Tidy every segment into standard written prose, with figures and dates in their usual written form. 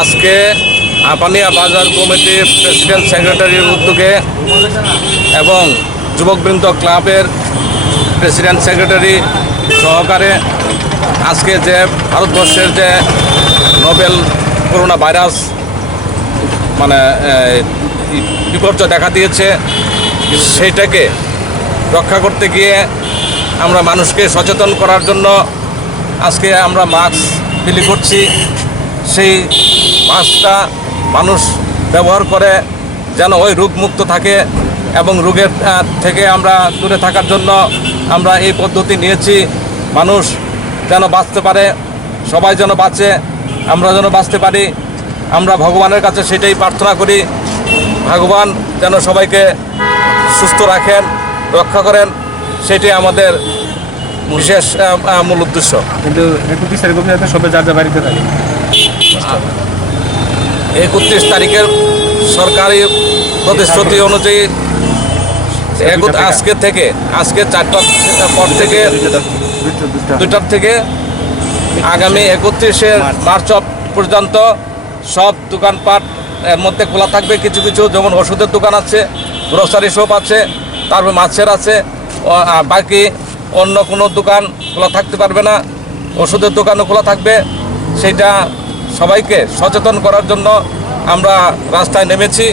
আজকে আপানিয়া বাজার কমিটির প্রেসিডেন্ট সেক্রেটারির উদ্যোগে এবং যুবকবৃন্দ ক্লাবের প্রেসিডেন্ট সেক্রেটারি সহকারে আজকে যে ভারতবর্ষের যে নোবেল করোনা ভাইরাস মানে বিপর্যয় দেখা দিয়েছে সেইটাকে রক্ষা করতে গিয়ে আমরা মানুষকে সচেতন করার জন্য আজকে আমরা মাস্ক বিলি করছি। সেই মাস্কটা মানুষ ব্যবহার করে যেন ওই রোগমুক্ত থাকে এবং রোগের থেকে আমরা দূরে থাকার জন্য আমরা এই পদ্ধতি নিয়েছি। মানুষ যেন বাঁচতে পারে, সবাই যেন বাঁচে, আমরা যেন বাঁচতে পারি। আমরা ভগবানের কাছে সেটাই প্রার্থনা করি, ভগবান যেন সবাইকে সুস্থ রাখেন, রক্ষা করেন, সেটাই আমাদের বিশেষ মূল উদ্দেশ্য। কিন্তু 31 তারিখে সবাই যার যার বাড়িতে থাকে। 31 তারিখের সরকারি প্রতিশ্রুতি অনুযায়ী আজকে 4টার পর থেকে 2টার থেকে আগামী 31শে মার্চ পর্যন্ত সব দোকানপাট এর মধ্যে খোলা থাকবে। কিছু কিছু যেমন ওষুধের দোকান আছে, গ্রোসারি শপ আছে, তারপর মাছের আছে, বাকি অন্য কোনো দোকান খোলা থাকতে পারবে না। ওষুধের দোকানও খোলা থাকবে। সেটা সবাইকে সচেতন করার জন্য আমরা রাস্তায় নেমেছি,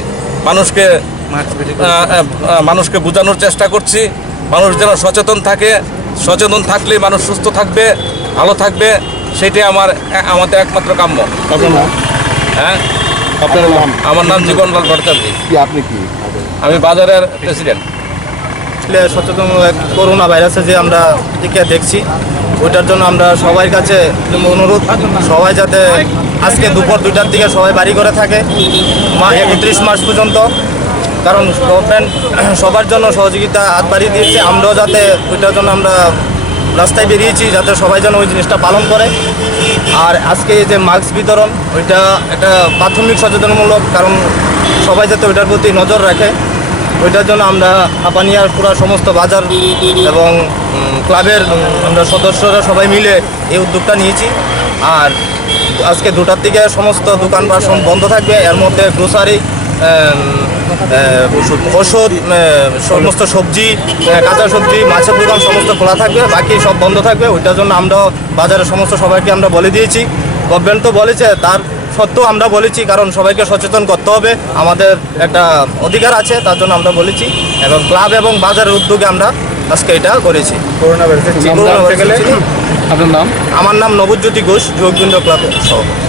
মানুষকে বোঝানোর চেষ্টা করছি। মানুষ যেন সচেতন থাকে, সচেতন থাকলে মানুষ সুস্থ থাকবে, ভালো থাকবে, সেটাই আমাদের একমাত্র কাম্য। হ্যাঁ, আমার নাম জীবনলাল ভট্টাচার্য। আপনি কি? আমি বাজারের প্রেসিডেন্ট। সচেতনমূলক করোনা ভাইরাসে যে আমরা টিকা দেখছি, ওইটার জন্য আমরা সবার কাছে অনুরোধ, সবাই যাতে আজকে দুপুর 2টার দিকে সবাই বাড়ি করে থাকে 31 মার্চ পর্যন্ত। কারণ গভর্নমেন্ট সবার জন্য সহযোগিতা হাত বাড়িয়ে দিয়েছে। আমরাও যাতে ওইটার জন্য আমরা রাস্তায় বেরিয়েছি, যাতে সবাই যেন ওই জিনিসটা পালন করে। আর আজকে যে মাস্ক বিতরণ, ওইটা একটা প্রাথমিক সচেতনমূলক, কারণ সবাই যাতে ওইটার প্রতি নজর রাখে। ওইটার জন্য আমরা আপানিয়ার পুরো সমস্ত বাজার এবং ক্লাবের আমরা সদস্যরা সবাই মিলে এই উদ্যোগটা নিয়েছি। আর আজকে 2টার দিকে সমস্ত দোকানপাট বন্ধ থাকবে। এর মধ্যে গ্রোসারি, ওষুধ, সমস্ত সবজি, কাঁচা সবজি, মাছের দোকান সমস্ত খোলা থাকবে, বাকি সব বন্ধ থাকবে। ওইটার জন্য আমরা বাজারের সমস্ত সবাইকে আমরা বলে দিয়েছি। গভর্নমেন্ট তো বলেছে, তার সত্ত্বেও আমরা বলেছি, কারণ সবাইকে সচেতন করতে হবে, আমাদের একটা অধিকার আছে, তার জন্য আমরা বলেছি। এবং ক্লাব এবং বাজারের উদ্যোগে আমরা আজকে এটা করেছি। করোনা ভাইরাসের আপনার নাম? আমার নাম নবজ্যোতি ঘোষ, যুবকবৃন্দ ক্লাবের সভাপতি।